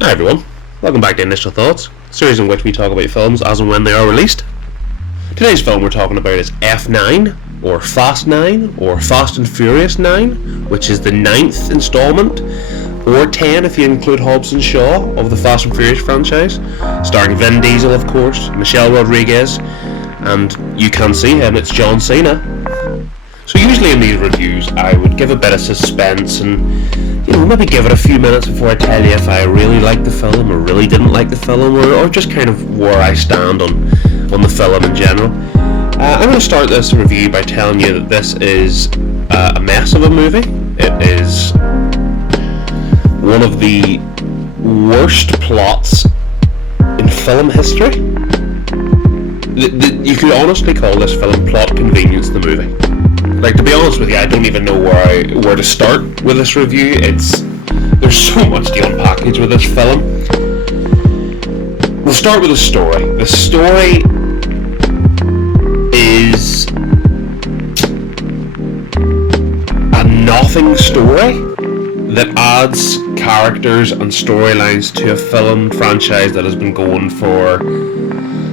Hi everyone, welcome back to Initial Thoughts, a series in which we talk about films as and when they are released. Today's film we're talking about is F9, or Fast 9, or Fast and Furious 9, which is the 9th installment, or 10 if you include Hobbs and Shaw, of the Fast and Furious franchise, starring Vin Diesel of course, Michelle Rodriguez, and you can see him, it's John Cena. So usually in these reviews I would give a bit of suspense and maybe give it a few minutes before I tell you if I really liked the film or really didn't like the film, or just kind of where I stand on the film in general. I'm going to start this review by telling you that this is a mess of a movie. It is one of the worst plots in film history. You could honestly call this film plot convenience the movie. Like, to be honest with you, I don't even know where to start with this review. There's so much to unpackage with this film. We'll start with the story. The story is a nothing story that adds characters and storylines to a film franchise that has been going for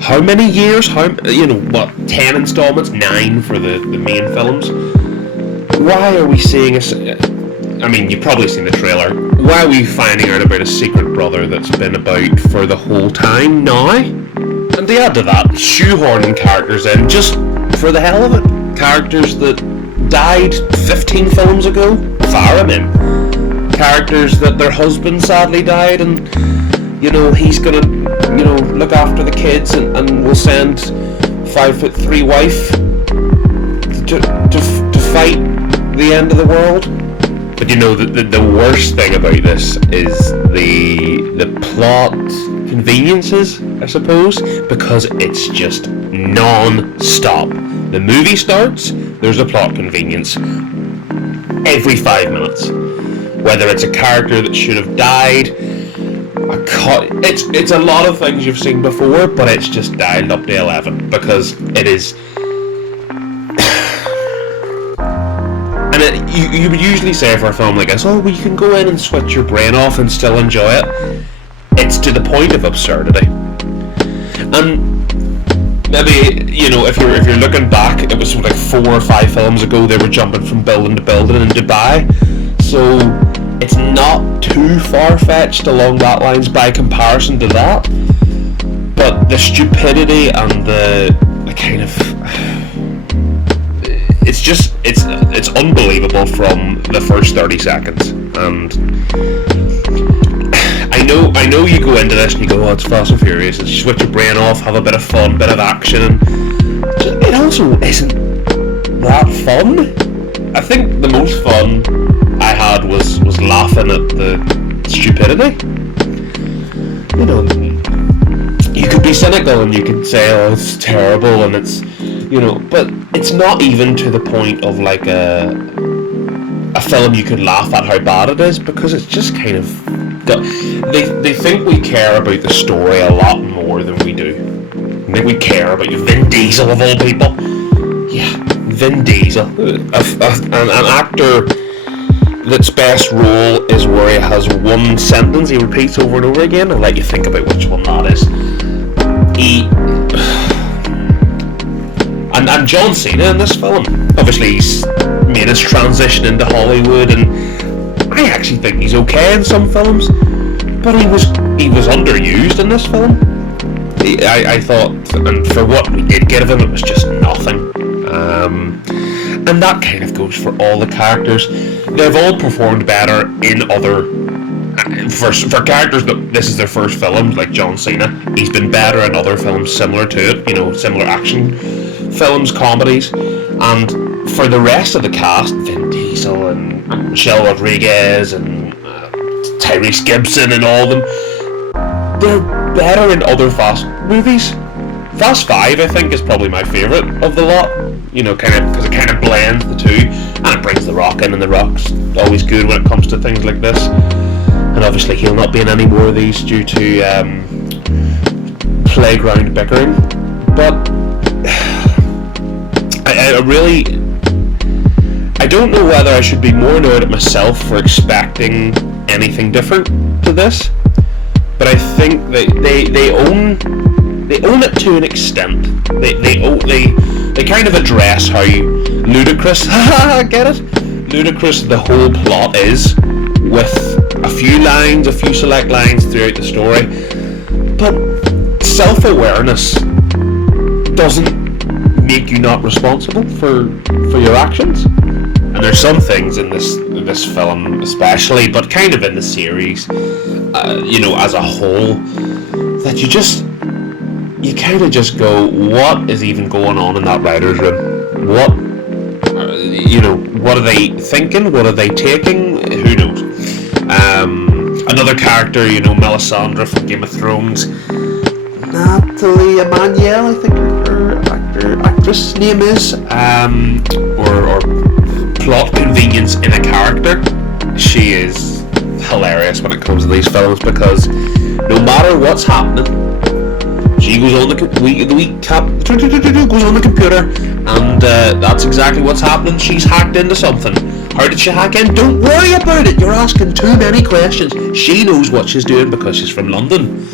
how many years? 10 installments? 9 for the main films. Why are we seeing you've probably seen the trailer. Why are we finding out about a secret brother that's been about for the whole time now? And to add to that, shoehorning characters in just for the hell of it. Characters that died 15 films ago, fire them in. Characters that their husband sadly died and he's gonna, look after the kids and will send 5'3" wife to fight the end of the world. But the worst thing about this is the plot conveniences, I suppose, because it's just non-stop. The movie starts, there's a plot convenience every 5 minutes. Whether it's a character that should have died, it's a lot of things you've seen before, but it's just dialed up to 11 because it is. And you would usually say for a film like this, you can go in and switch your brain off and still enjoy it. It's to the point of absurdity. And maybe if you're looking back, it was like 4 or 5 films ago they were jumping from building to building in Dubai, so it's not too far-fetched along that lines by comparison to that. But the stupidity and the kind of it's unbelievable from the first 30 seconds. And I know you go into this and you go, it's Fast and Furious, and switch your brain off, have a bit of fun, bit of action, and it also isn't that fun. I think the most fun I had was laughing at the stupidity. You could be cynical and you could say, it's terrible and it's but it's not even to the point of like a film you could laugh at how bad it is, because it's just kind of they think we care about the story a lot more than we do. I think we care about Vin Diesel of all people. Yeah, Vin Diesel, an actor that's best role is where he has one sentence he repeats over and over again. I'll let you think about which one that is. And John Cena in this film, obviously he's made his transition into Hollywood, and I actually think he's okay in some films, but he was underused in this film. I thought, and for what we did get of him, it was just nothing. And that kind of goes for all the characters. They've all performed better in other for characters that this is their first film, like John Cena. He's been better in other films similar to it, similar action films, comedies. And for the rest of the cast, Vin Diesel and Michelle Rodriguez and Tyrese Gibson and all of them, they're better in other Fast movies. Fast 5, I think, is probably my favourite of the lot. Because it kind of blends the two, and it brings The Rock in, and The Rock's always good when it comes to things like this. And obviously he'll not be in any more of these due to playground bickering. But I don't know whether I should be more annoyed at myself for expecting anything different to this, but I think they own it to an extent. They kind of address how ludicrous, get it? Ludicrous the whole plot is, with a few select lines throughout the story. But self-awareness doesn't make you not responsible for your actions. And there's some things in this film especially, but kind of in the series, as a whole, that you kind of just go, what is even going on in that writer's room? What are they thinking? What are they taking? Who knows? Another character, Melisandre from Game of Thrones, Natalie Emmanuel, I think her actress name is, or plot convenience in a character. She is hilarious when it comes to these films, because no matter what's happening, she goes on goes on the computer, and that's exactly what's happening. She's hacked into something. How did she hack in? Don't worry about it. You're asking too many questions. She knows what she's doing because she's from London.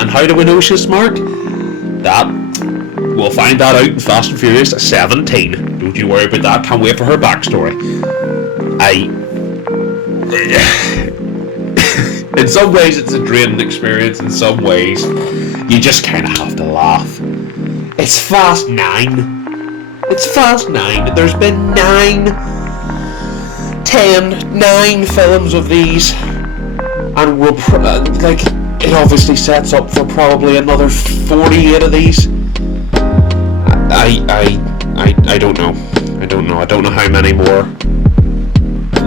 And how do we know she's smart? We'll find that out in Fast and Furious 17. Don't you worry about that. Can't wait for her backstory. In some ways it's a draining experience. In some ways you just kind of have to laugh. It's Fast 9. It's Fast 9. There's been 9 films of these, and we'll it obviously sets up for probably another 48 of these. I don't know. I don't know how many more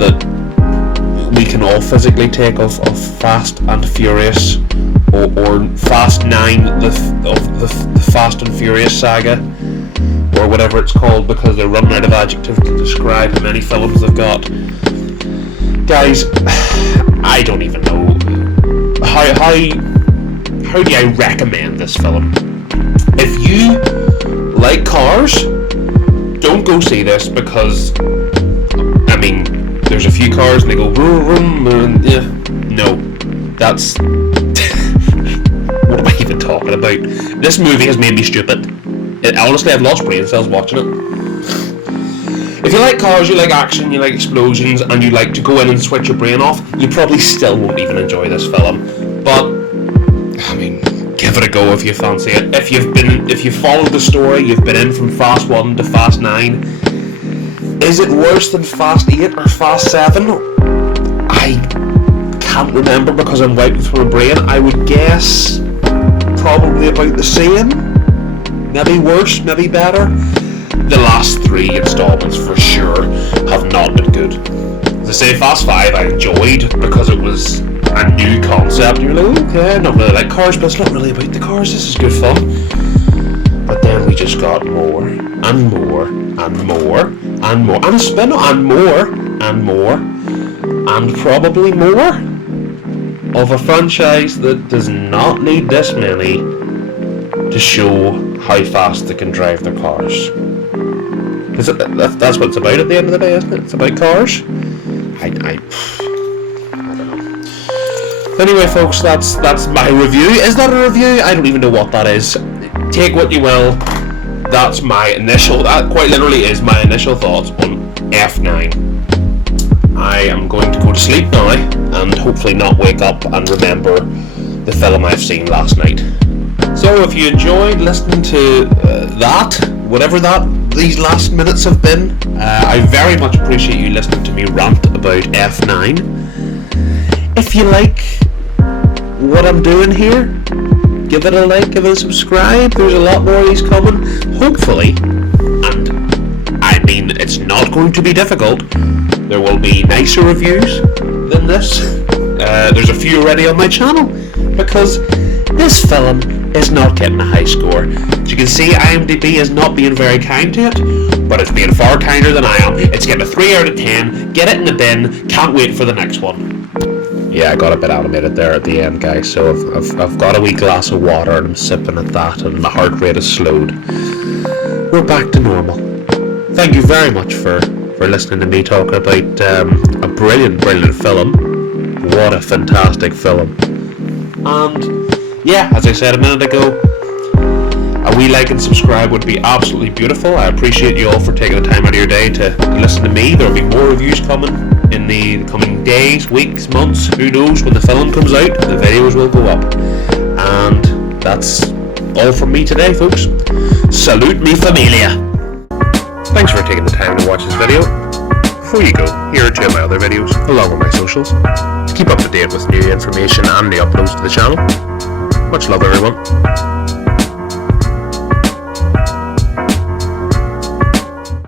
that we can all physically take of Fast and Furious, or Fast 9, the Fast and Furious saga, or whatever it's called, because they're running out of adjectives to describe how many films they've got. Guys, I don't even know how do I recommend this film. If you like cars, don't go see this, because there's a few cars and they go vroom vroom, and no, that's what am I even talking about? This movie has made me stupid. Honestly, I've lost brain cells watching it. If you like cars, you like action, you like explosions, and you like to go in and switch your brain off, you probably still won't even enjoy this film. But give it a go if you fancy it. If you followed the story, you've been in from Fast 1 to Fast 9. Is it worse than Fast 8 or Fast 7? I can't remember because I'm wiping through my brain. I would guess probably about the same. Maybe worse, maybe better. The last 3 installments for sure have not been good. As I say, Fast 5 I enjoyed because it was a new concept. You're like, okay, I don't really like cars, but it's not really about the cars. This is good fun. But then we just got more and more and more and more, and a spin, and more and probably more of a franchise that does not need this many to show how fast they can drive their cars. Because that's what it's about at the end of the day, isn't it? It's about cars. I don't know. Anyway, folks, that's my review. Is that a review? I don't even know what that is. Take what you will. That's that quite literally is my initial thoughts on F9. I am going to go to sleep now and hopefully not wake up and remember the film I've seen last night. So if you enjoyed listening to whatever these last minutes have been, I very much appreciate you listening to me rant about F9. If you like what I'm doing here, give it a like, give it a subscribe. There's a lot more of these coming, hopefully, and it's not going to be difficult. There will be nicer reviews than this. There's a few already on my channel, because this film is not getting a high score. As you can see, IMDb is not being very kind to it, but it's being far kinder than I am. It's getting a 3 out of 10. Get it in the bin. Can't wait for the next one. Yeah, I got a bit animated there at the end, guys, so I've got a wee glass of water and I'm sipping at that, and my heart rate is slowed. We're back to normal. Thank you very much for listening to me talk about a brilliant film. What a fantastic film. And yeah, as I said a minute ago, a wee like and subscribe would be absolutely beautiful. I appreciate you all for taking the time out of your day to listen to me. There will be more reviews coming in the coming days, weeks, months. Who knows? When the film comes out, the videos will go up. And that's all from me today, folks. Salute mi familia. Thanks for taking the time to watch this video. Before you go, here are 2 of my other videos, along with my socials. Keep up to date with new information and the uploads to the channel. Much love, everyone.